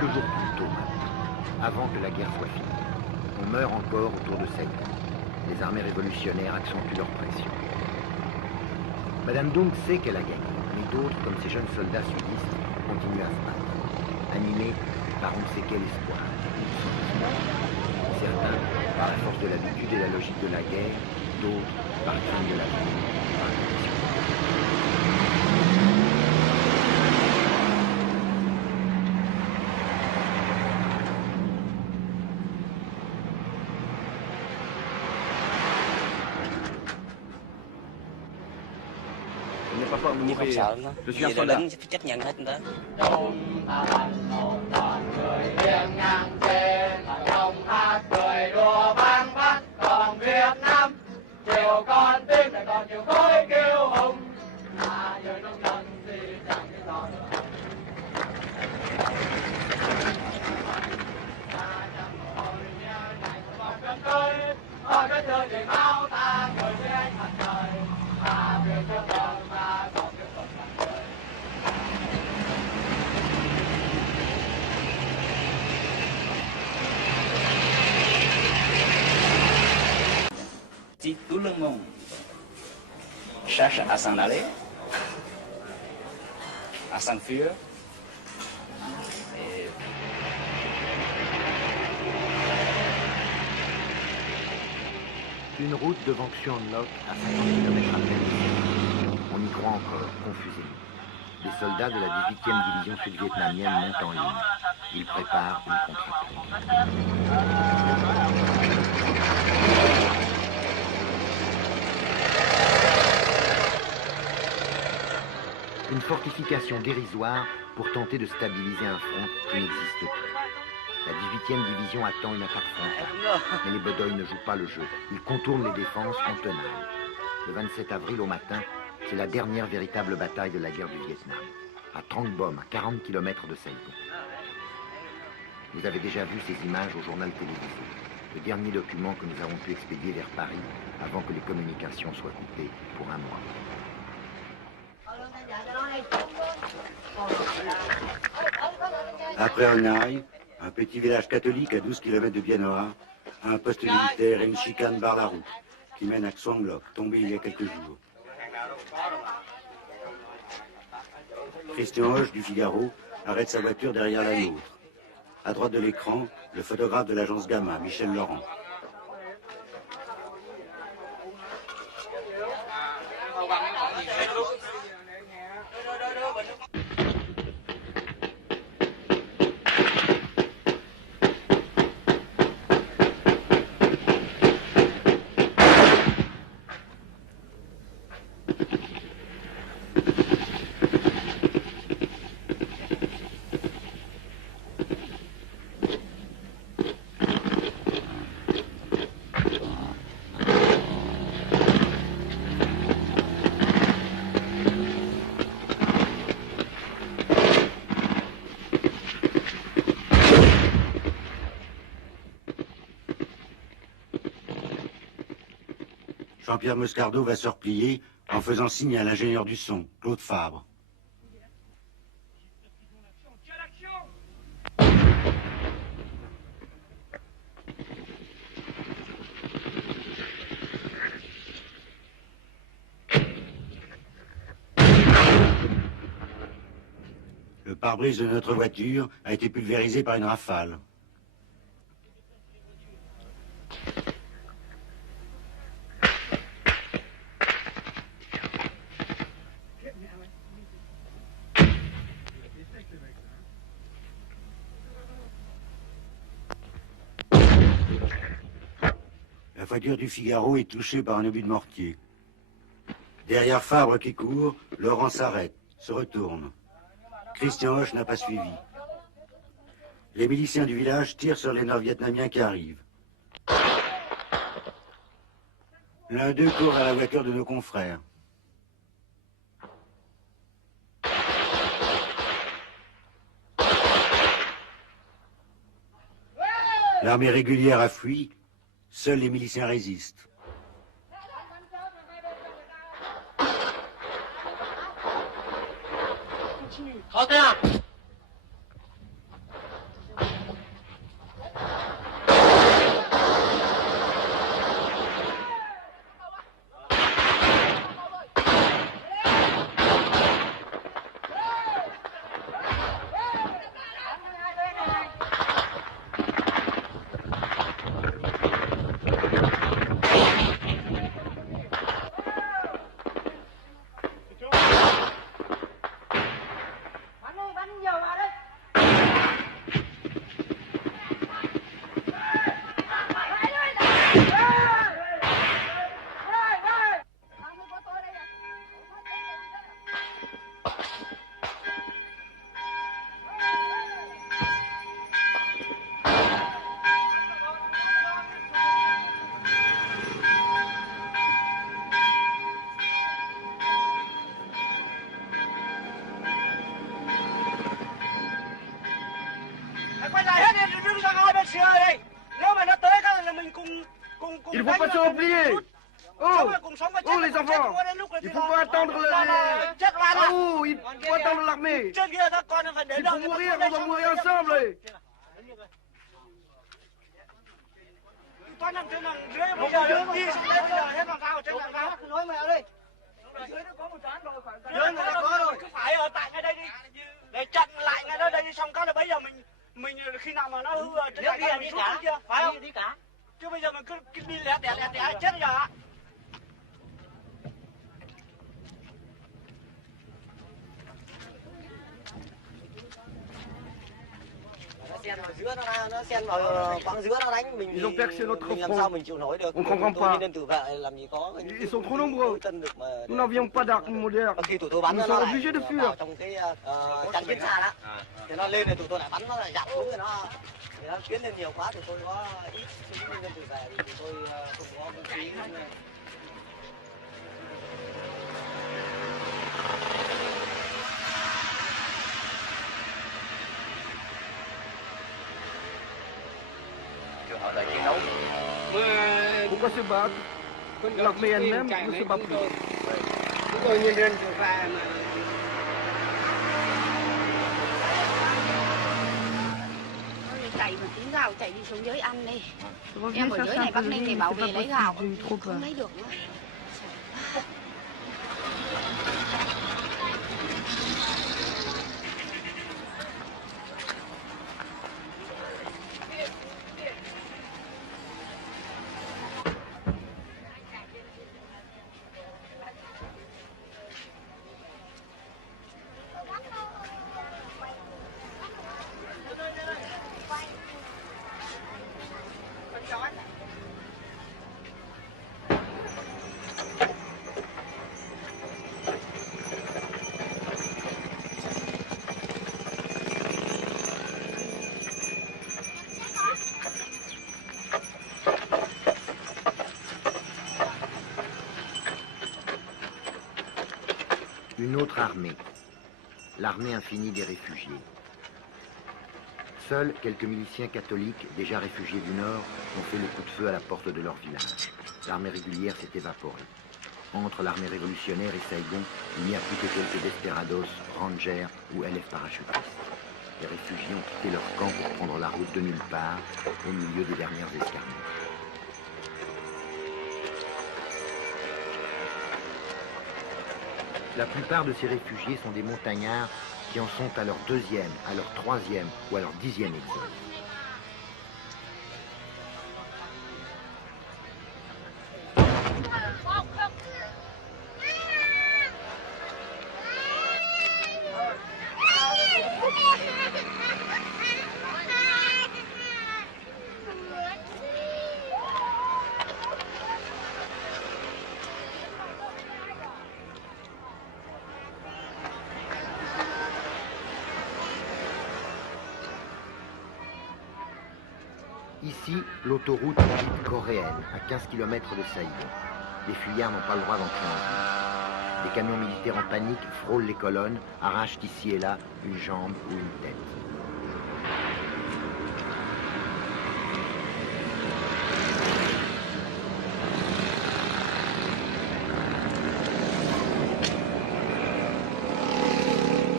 quelques jours plus tôt, avant que la guerre soit finie. On meurt encore autour de Saigon. Les armées révolutionnaires accentuent leur pression. Madame Dong sait qu'elle a gagné, mais d'autres, comme ces jeunes soldats sudistes, continuent à se battre, animés par on ne sait quel espoir. Certains, par la force de l'habitude et la logique de la guerre, d'autres, par crainte de la vie, par la pression. Như không sợ nữa. Je suis Vì un là soldat. lính phải chấp nhận hết đó. Chúng ta thành một đoàn người hiên ngang trên là trong hát cười đùa vang vắt còn Việt Nam chiều con tim lại còn chiều khối kiêu hùng là giờ nông dân gì chẳng biết lo được. Ở cái thời điểm máu ta người với anh mặt trời và việc trước đời ta còn tiếp tục làm đời. Si tout le monde cherche à s'en aller, à s'enfuir, et Une route devant Xuanloc à 50 km à peine. On y croit encore, confusément. Les soldats de la 18e division sud-vietnamienne montent en ligne. Ils préparent une contre-attaque. Une fortification dérisoire pour tenter de stabiliser un front qui n'existe plus. La 18e division attend une attaque frontale, mais les Bedoy ne jouent pas le jeu. Ils contournent les défenses en tenaille. Le 27 avril au matin, c'est la dernière véritable bataille de la guerre du Vietnam. À Trang Bom, à 40 km de Saigon. Vous avez déjà vu ces images au journal télévisé. Le dernier document que nous avons pu expédier vers Paris avant que les communications soient coupées pour un mois. Après Hanoï, un petit village catholique à 12 km de Bien Hoa, un poste militaire et une chicane barrent la route qui mène à Xuang Loc, tombé il y a quelques jours. Christian Hoche du Figaro arrête sa voiture derrière la nôtre. À droite de l'écran, le photographe de l'agence Gamma, Michel Laurent. Jean-Pierre Moscardo va se replier en faisant signe à l'ingénieur du son, Claude Fabre. Le pare-brise de notre voiture a été pulvérisé par une rafale. La voiture du Figaro est touchée par un obus de mortier. Derrière Fabre qui court, Laurent s'arrête, se retourne. Christian Hoche n'a pas suivi. Les miliciens du village tirent sur les Nord-Vietnamiens qui arrivent. L'un d'eux court à la voiture de nos confrères. L'armée régulière a fui, seuls les miliciens résistent. Il ne faut pas se replier. Oh, oh les enfants, il ne faut pas attendre oh, il faut attendre l'armée. Il faut mourir, on va mourir ensemble. Bây giờ đi xuống đây bây giờ hết làm sao trên làm sao? Nói mẹ ơi. Dưới nó có một trán rồi phải không? Dưới nó có rồi. Cứ phải ở tại ngay đây đi. Để chặn lại ngay đó đây đi xong cái là bây giờ mình khi nào mà nó hư trên này là mình rút kia, phải không? Đi cả. Chứ bây giờ mình cứ đi lẻ tẻ chết bây giờ ạ. Nó xen vào quãng giữa nó đánh mình, làm sao mình chịu nổi được. On comprend pas. Nên tự vệ làm gì có. Ils sont trop nombreux. Nous n'avions pas d'armes moderne. Khi tụi tôi bắn Nous nó sommes lại obligés de fuir. trong cái chắn kiến xa đó. Thì nó lên thì tụi tôi lại bắn nó lại dạt xuống thì nó tiến lên nhiều quá tụi tôi có ít nên tự vệ thì tụi tôi không có vũ khí. Họ đã chiến đấu. Pourquoi se battre? L'armée elle-même ne se bat plus. Chúng tôi nhìn lên trở ra mà chạy mà tiếng gạo chạy đi xuống dưới ăn đi. Em ở dưới này Bắc Ninh thì bảo về lấy gạo không lấy được nữa. Une autre armée, l'armée infinie des réfugiés. Seuls quelques miliciens catholiques, déjà réfugiés du Nord, ont fait le coup de feu à la porte de leur village. L'armée régulière s'est évaporée. Entre l'armée révolutionnaire et Saigon, il n'y a plus que quelques desperados, rangers ou LF parachutistes. Les réfugiés ont quitté leur camp pour prendre la route de nulle part, au milieu des dernières escarmouches. La plupart de ces réfugiés sont des montagnards qui en sont à leur deuxième, à leur troisième ou à leur 10e exode. Ici, l'autoroute dite coréenne, à 15 km de Saigon. Les fuyards n'ont pas le droit d'entrer en ville. Des camions militaires en panique frôlent les colonnes, arrachent ici et là une jambe ou une tête.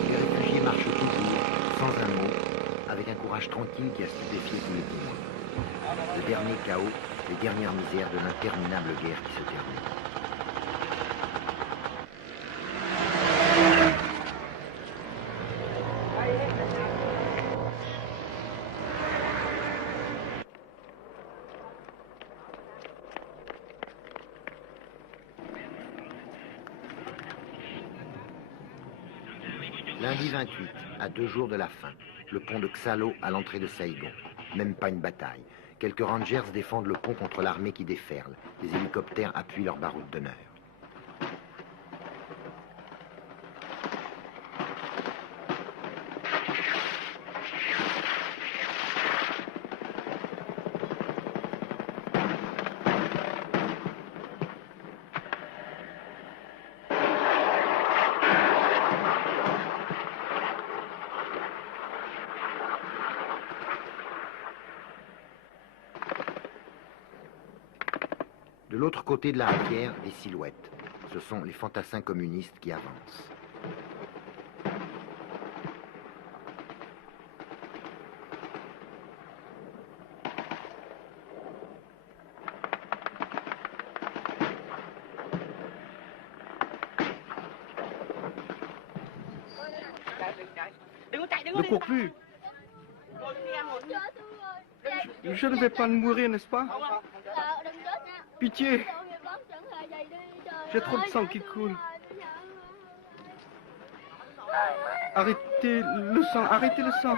Les réfugiés marchent toujours, sans un mot, avec un courage tranquille qui a stupéfié tous les témoins. Le dernier chaos, les dernières misères de l'interminable guerre qui se termine. Lundi 28, à 2 jours de la fin, le pont de Xalo à l'entrée de Saigon. Même pas une bataille. Quelques rangers défendent le pont contre l'armée qui déferle. Les hélicoptères appuient leur baroud d'honneur. De l'autre côté de la rivière, des silhouettes. Ce sont les fantassins communistes qui avancent. Ne cours plus. Je ne vais pas mourir, n'est-ce pas? Pitié. J'ai trop de sang qui coule. Arrêtez le sang, arrêtez le sang.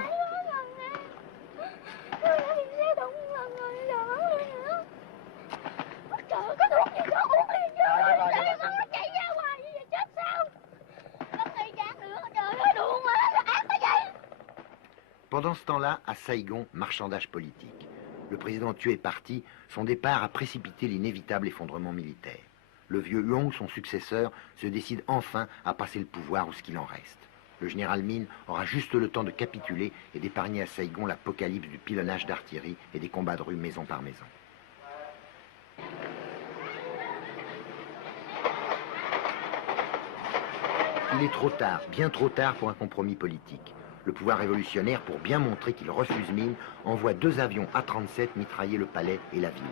Pendant ce temps-là, à Saïgon, marchandage politique. Le président tué est parti, son départ a précipité l'inévitable effondrement militaire. Le vieux Huong, son successeur, se décide enfin à passer le pouvoir ou ce qu'il en reste. Le général Min aura juste le temps de capituler et d'épargner à Saïgon l'apocalypse du pilonnage d'artillerie et des combats de rue maison par maison. Il est trop tard, bien trop tard pour un compromis politique. Le pouvoir révolutionnaire, pour bien montrer qu'il refuse Min, envoie 2 avions A-37 mitrailler le palais et la ville.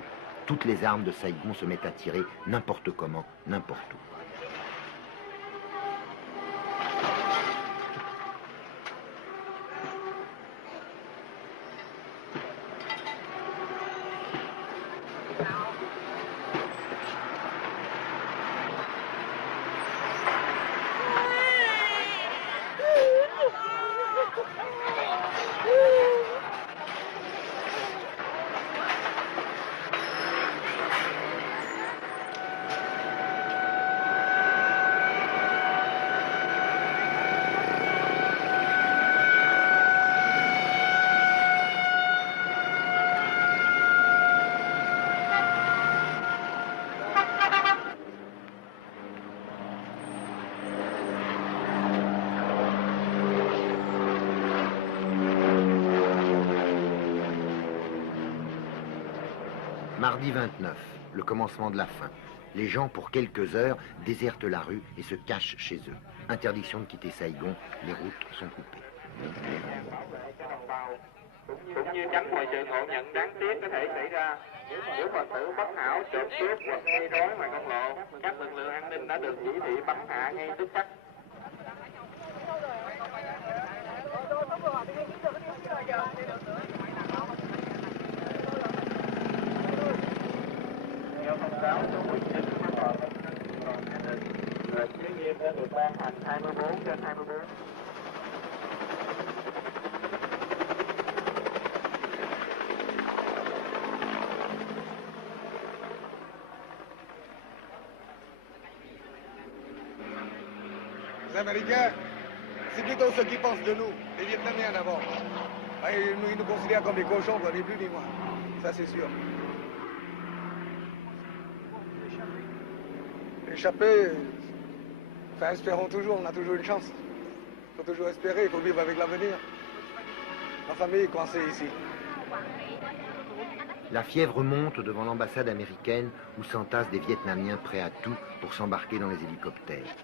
Toutes les armes de Saïgon se mettent à tirer n'importe comment, n'importe où. Mardi 29, le commencement de la fin. Les gens, pour quelques heures, désertent la rue et se cachent chez eux. Interdiction de quitter Saïgon, les routes sont coupées. Cũng như tránh mọi sự ngộ nhận đáng tiếc có thể xảy ra. Nếu phần tử bất hảo trộm cướp hoặc gây rối ngoài công lộ, các lực lượng an ninh đã được chỉ thị bắn hạ ngay tức khắc. Theo thông cáo số 19 của Tòa Tổng An ninh, lệnh giới nghiêm đã được ban hành 24/24. Les Américains, c'est plutôt ceux qui pensent de nous, les Vietnamiens d'abord. Et nous, ils nous considèrent comme des cochons, ni plus ni moins. Ça, c'est sûr. Échapper, enfin, espérons toujours, on a toujours une chance. Il faut toujours espérer, il faut vivre avec l'avenir. Ma famille est coincée ici. La fièvre monte devant l'ambassade américaine où s'entassent des Vietnamiens prêts à tout pour s'embarquer dans les hélicoptères.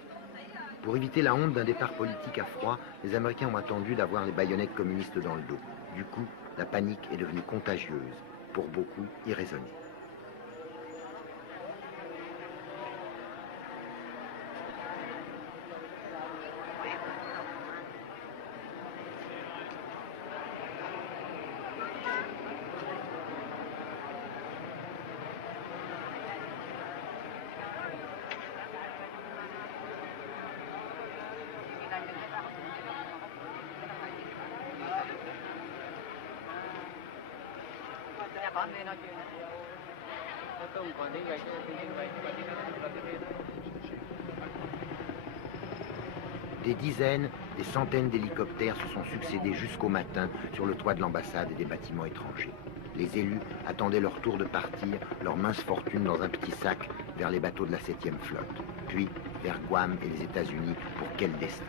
Pour éviter la honte d'un départ politique à froid, les Américains ont attendu d'avoir les baïonnettes communistes dans le dos. Du coup, la panique est devenue contagieuse, pour beaucoup irraisonnée. Des dizaines, des centaines d'hélicoptères se sont succédés jusqu'au matin sur le toit de l'ambassade et des bâtiments étrangers. Les élus attendaient leur tour de partir, leur mince fortune dans un petit sac vers les bateaux de la 7e flotte, puis vers Guam et les États-Unis pour quel destin.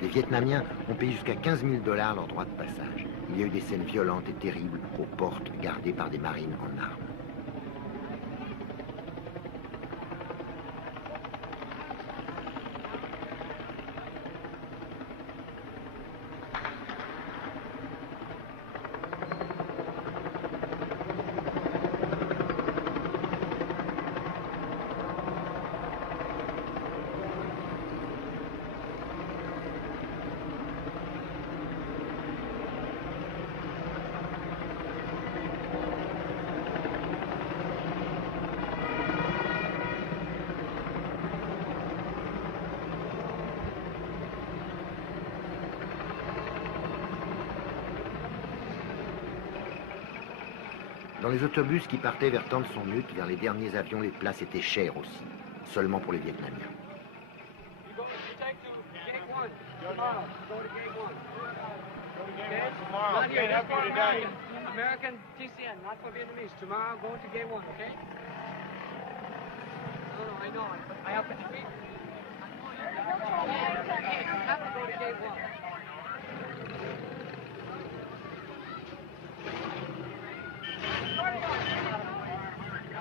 Les Vietnamiens ont payé jusqu'à 15 000 $ leur droit de passage. Il y a eu des scènes violentes et terribles aux portes gardées par des marines en armes. Dans les autobus qui partaient vers Tan Son Nhut, vers les derniers avions, les places étaient chères aussi, seulement pour les Vietnamiens. American TCN, not for Vietnamese. Tomorrow, go to gate 1, okay? No, I know, but I have to agree. You have to go to gate 1.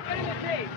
Get in the tape.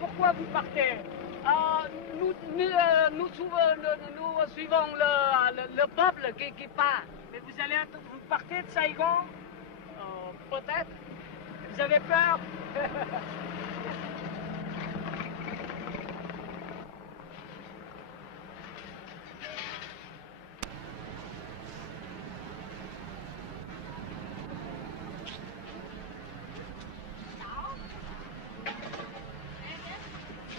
Pourquoi vous partez? Nous suivons le peuple qui part. Mais vous partez de Saigon? Peut-être. Vous avez peur?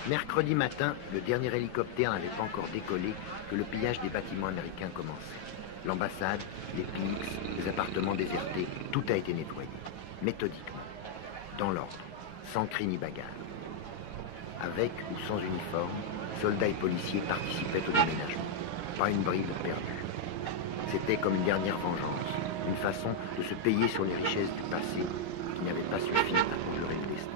Mercredi matin, le dernier hélicoptère n'avait pas encore décollé que le pillage des bâtiments américains commençait. L'ambassade, les PIX, les appartements désertés, tout a été nettoyé, méthodiquement, dans l'ordre, sans cri ni bagarre. Avec ou sans uniforme, soldats et policiers participaient au déménagement. Pas une bride perdue. C'était comme une dernière vengeance, une façon de se payer sur les richesses du passé qui n'avaient pas suffi à conjurer le destin.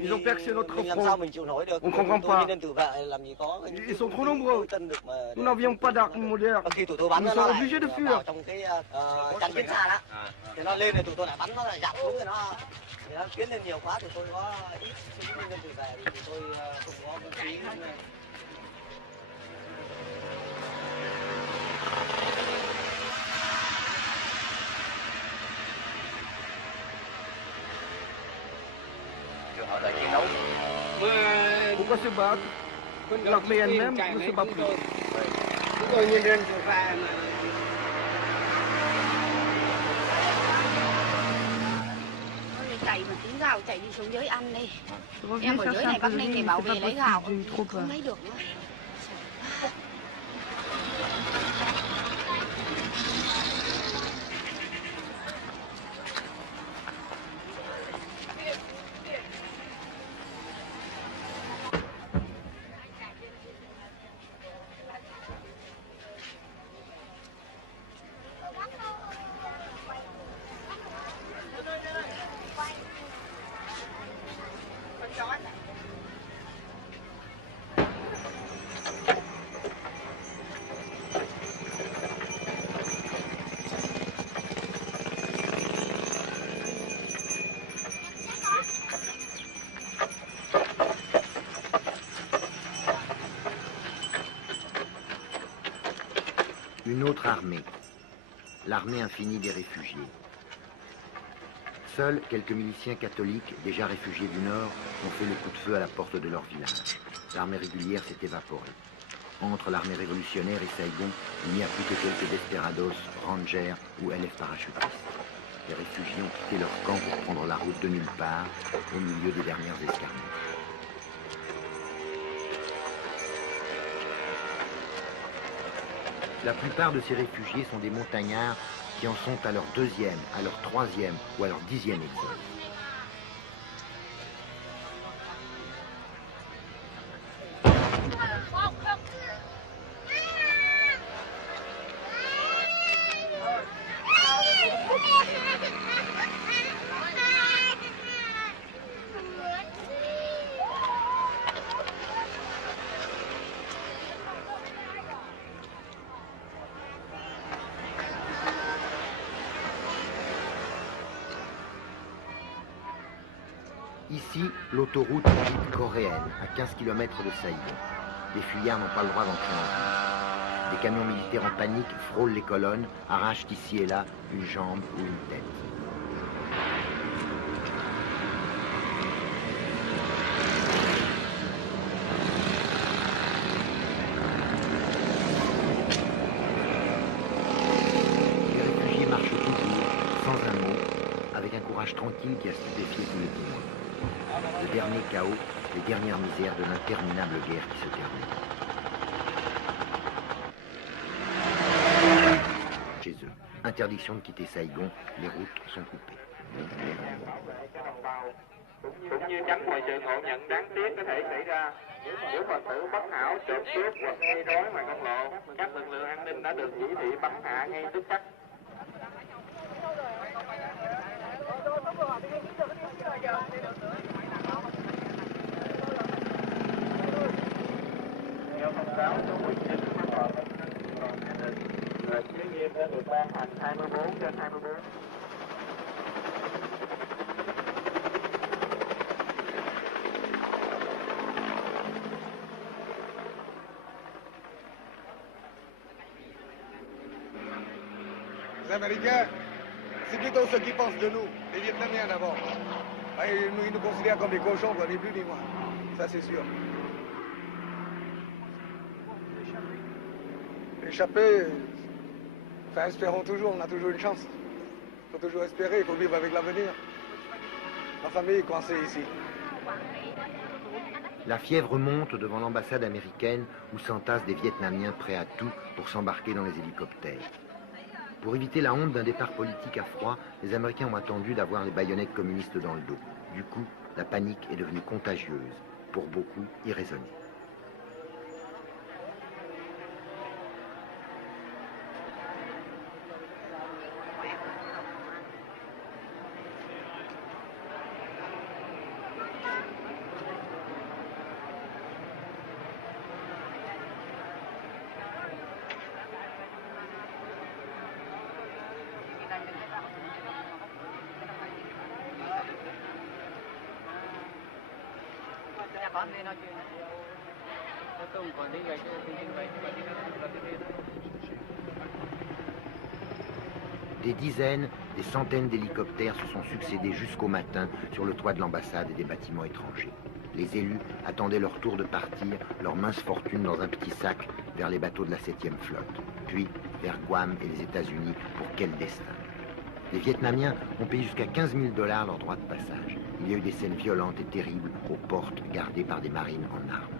Ils ont percé notre front. On ne comprend pas. Ils sont trop nombreux. Nous n'avions pas d'armes modernes. Nous sommes obligés de fuir. Pourquoi se battre? L'armée elle-même ne se bat plus. Chúng tôi nhân dân của pha mà chạy mà tiếng gạo chạy đi xuống dưới ăn đi. Em ở dưới này Bắc Ninh thì bảo về lấy gạo không lấy được nữa. Une autre armée, l'armée infinie des réfugiés. Seuls quelques miliciens catholiques, déjà réfugiés du Nord, ont fait le coup de feu à la porte de leur village. L'armée régulière s'est évaporée. Entre l'armée révolutionnaire et Saigon, il n'y a plus que quelques desperados, rangers ou élèves parachutistes. Les réfugiés ont quitté leur camp pour prendre la route de nulle part, au milieu des dernières escarmouches. La plupart de ces réfugiés sont des montagnards qui en sont à leur deuxième, à leur troisième ou à leur 10e exode. Ici, l'autoroute dite coréenne, à 15 km de Saigon. Les fuyards n'ont pas le droit d'entrer en ville. Des camions militaires en panique frôlent les colonnes, arrachent ici et là une jambe ou une tête. Les réfugiés marchent toujours, sans un mot, avec un courage tranquille qui a stupéfié tous les témoins. Le dernier chaos, les dernières misères de l'interminable guerre qui se termine. Chez eux, interdiction de quitter Saigon, les routes sont coupées. Cũng như tránh mọi sự ngộ nhận đáng tiếc có thể xảy ra nếu Phật tử bất hảo trộm cướp hoặc gây rối ngoài công lộ. Các lực lượng an ninh đã được chỉ thị bắn hạ ngay tức khắc. Theo thông cáo số 19 của Bộ lệnh giới nghiêm đã được ban hành 24/24. Les Américains, c'est plutôt ceux qui pensent de nous, les Vietnamiens d'abord. Et nous, ils nous considèrent comme des cochons, quoi, ni plus ni moins. Ça, c'est sûr. Échapper, enfin, espérons toujours, on a toujours une chance. Il faut toujours espérer, il faut vivre avec l'avenir. Ma famille est coincée ici. La fièvre monte devant l'ambassade américaine où s'entassent des Vietnamiens prêts à tout pour s'embarquer dans les hélicoptères. Pour éviter la honte d'un départ politique à froid, les Américains ont attendu d'avoir les baïonnettes communistes dans le dos. Du coup, la panique est devenue contagieuse, pour beaucoup irraisonnée. Des dizaines, des centaines d'hélicoptères se sont succédés jusqu'au matin sur le toit de l'ambassade et des bâtiments étrangers. Les élus attendaient leur tour de partir, leur mince fortune dans un petit sac vers les bateaux de la 7e flotte, puis vers Guam et les États-Unis pour quel destin. Les Vietnamiens ont payé jusqu'à 15 000 $ leur droit de passage. Il y a eu des scènes violentes et terribles aux portes gardées par des marines en armes.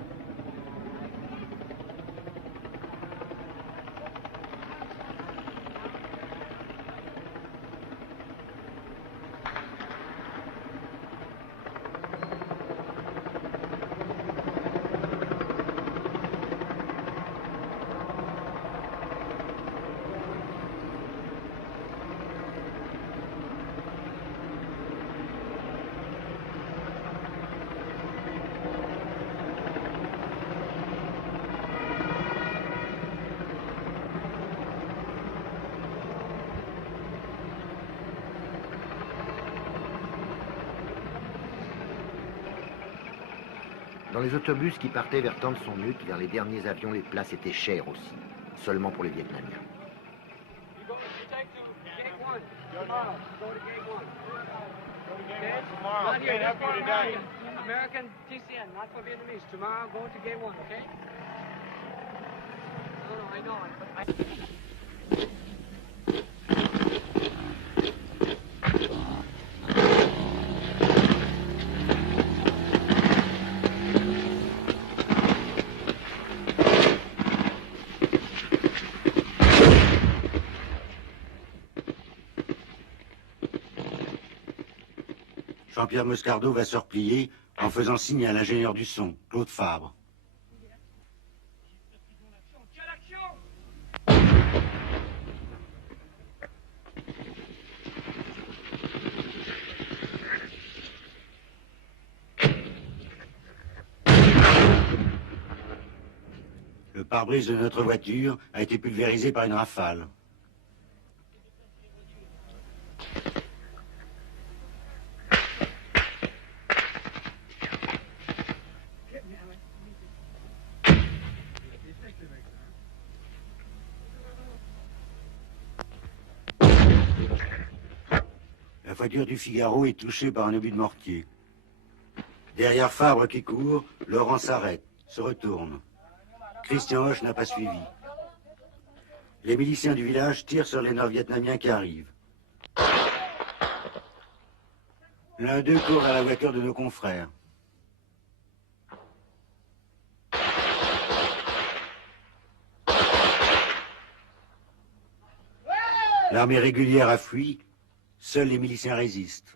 Dans les autobus qui partaient vers Tan Son Nhut, vers les derniers avions, les places étaient chères aussi, seulement pour les Vietnamiens. one. Tomorrow, go to gate one. Okay? Tomorrow, Not here, can't help this you part, today. American TCN, not for Vietnamese. Tomorrow, go to gate one, okay? No, I know. Jean-Pierre Moscardo va se replier en faisant signe à l'ingénieur du son, Claude Fabre. Le pare-brise de notre voiture a été pulvérisé par une rafale. La voiture du Figaro est touchée par un obus de mortier. Derrière Fabre qui court, Laurent s'arrête, se retourne. Christian Hoche n'a pas suivi. Les miliciens du village tirent sur les Nord-Vietnamiens qui arrivent. L'un d'eux court à la voiture de nos confrères. L'armée régulière a fui, seuls les miliciens résistent.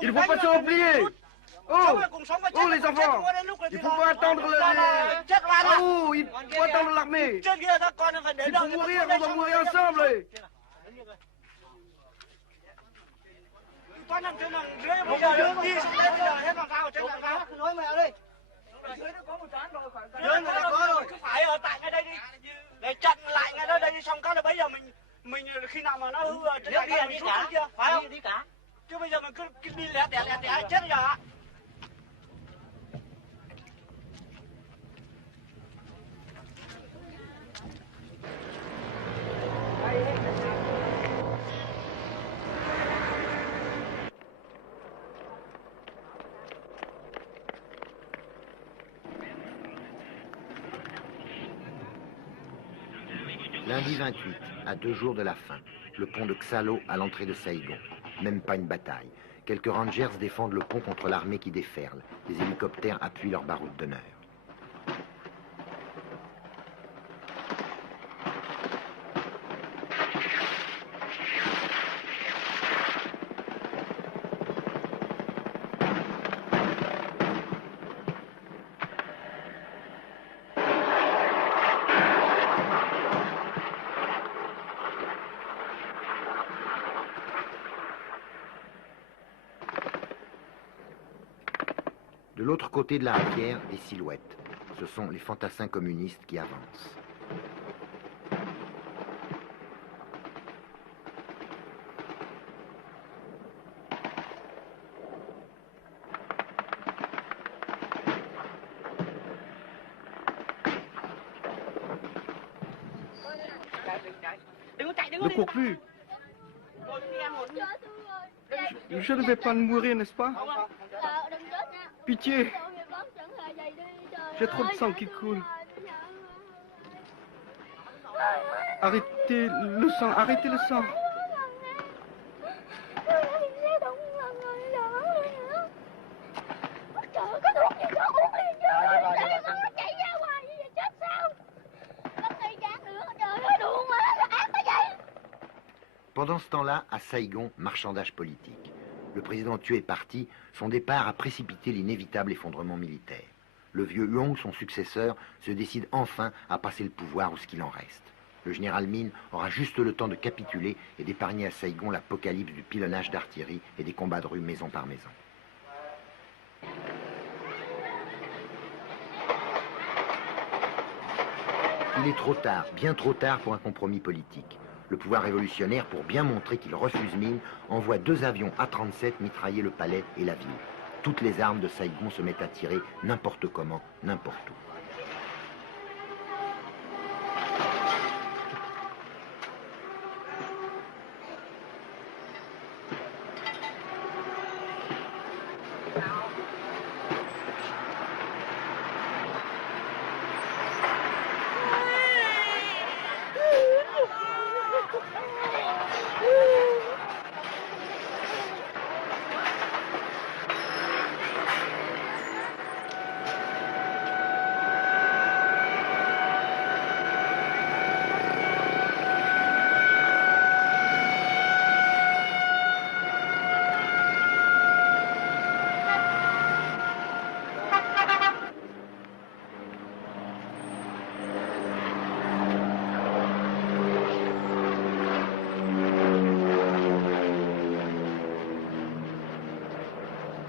Il faut pas se replier. Oh, oh les enfants, il faut pas attendre oh, il faut attendre l'armée. Il faut mourir, on va mourir ensemble. Bây giờ đi xuống đây, bây giờ hết làm sao trên làm sao? Nói mẹ ơi. Dưới nó có một trán rồi, khỏi dưới nó có rồi. Cứ phải ở tại ngay đây đi. Để chặn lại ngay đó đây đi xong cái là bây giờ mình khi nào mà nó hư rồi trên này mình rút kia, phải không? Đi cả. Chứ bây giờ mình cứ đi lẻ tẻ chết rồi ạ. Lundi 28, à 2 jours de la fin, le pont de Xalo à l'entrée de Saïgon. Même pas une bataille. Quelques rangers défendent le pont contre l'armée qui déferle. Les hélicoptères appuient leur baroud d'honneur. De l'autre côté de la rivière, des silhouettes. Ce sont les fantassins communistes qui avancent. Ne cours plus. Je ne vais pas mourir, n'est-ce pas? Pitié. J'ai trop de sang qui coule. Arrêtez le sang, arrêtez le sang. Pendant ce temps-là, à Saïgon, marchandage politique. Le président tué est parti, son départ a précipité l'inévitable effondrement militaire. Le vieux Huong, son successeur, se décide enfin à passer le pouvoir ou ce qu'il en reste. Le général Min aura juste le temps de capituler et d'épargner à Saïgon l'apocalypse du pilonnage d'artillerie et des combats de rue maison par maison. Il est trop tard, bien trop tard pour un compromis politique. Le pouvoir révolutionnaire, pour bien montrer qu'il refuse Min, envoie 2 avions A-37 mitrailler le palais et la ville. Toutes les armes de Saïgon se mettent à tirer n'importe comment, n'importe où.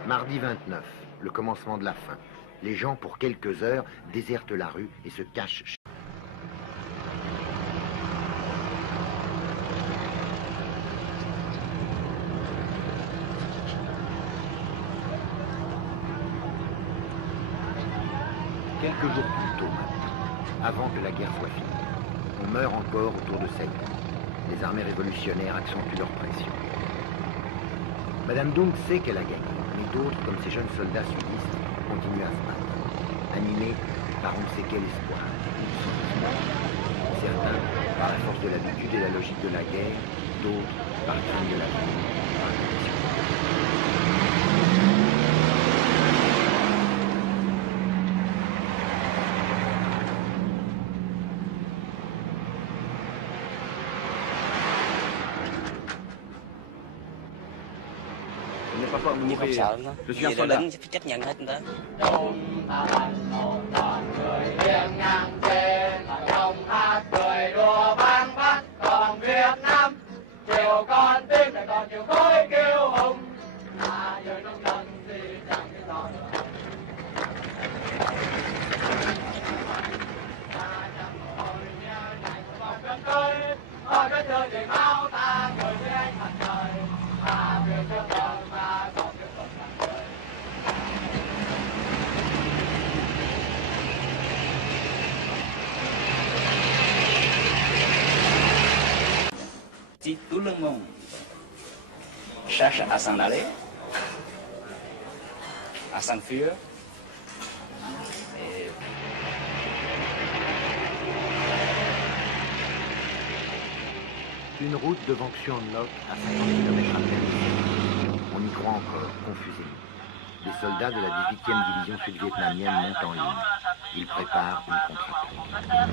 Mardi 29, le commencement de la fin. Les gens, pour quelques heures, désertent la rue et se cachent. Quelques jours plus tôt, avant que la guerre soit finie, on meurt encore autour de Saïgon. Les armées révolutionnaires accentuent leur pression. Madame Dung sait qu'elle a gagné. D'autres, comme ces jeunes soldats sudistes, continuent à se battre, animés par on ne sait quel espoir. Certains, par la force de l'habitude et la logique de la guerre, d'autres, par crainte de la vie. Như không sợ nữa. Vì đội lính phải chấp nhận hết đó. Si tout le monde cherche à s'en aller, à s'enfuir, et une route devant Xuan-Loc à 50 km à peine. On y croit encore, confusément. Des soldats de la 18e division sud-vietnamienne montent en ligne. Ils préparent une contre-attaque.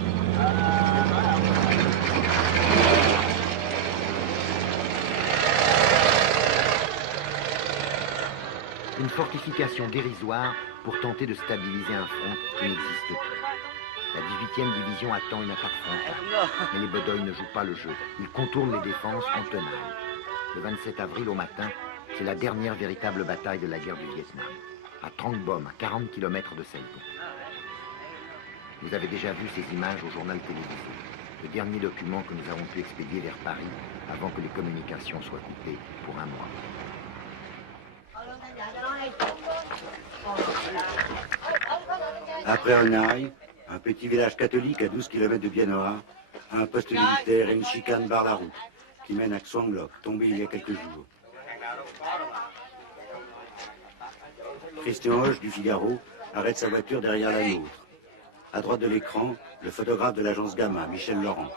Une fortification dérisoire pour tenter de stabiliser un front qui n'existe plus. La 18e division attend une attaque frontale, mais les Bedoy ne jouent pas le jeu. Ils contournent les défenses en tenaille. Le 27 avril au matin, c'est la dernière véritable bataille de la guerre du Vietnam, à Trang Bom, à 40 km de Saïgon. Vous avez déjà vu ces images au journal télévisé, le dernier document que nous avons pu expédier vers Paris avant que les communications soient coupées pour un mois. Après Hanoï, un petit village catholique à 12 km de Bien Hoa, un poste militaire et une chicane barre la route qui mène à Xuan Loc, tombé il y a quelques jours. Christian Hoche du Figaro arrête sa voiture derrière la nôtre. À droite de l'écran, le photographe de l'agence Gamma, Michel Laurent.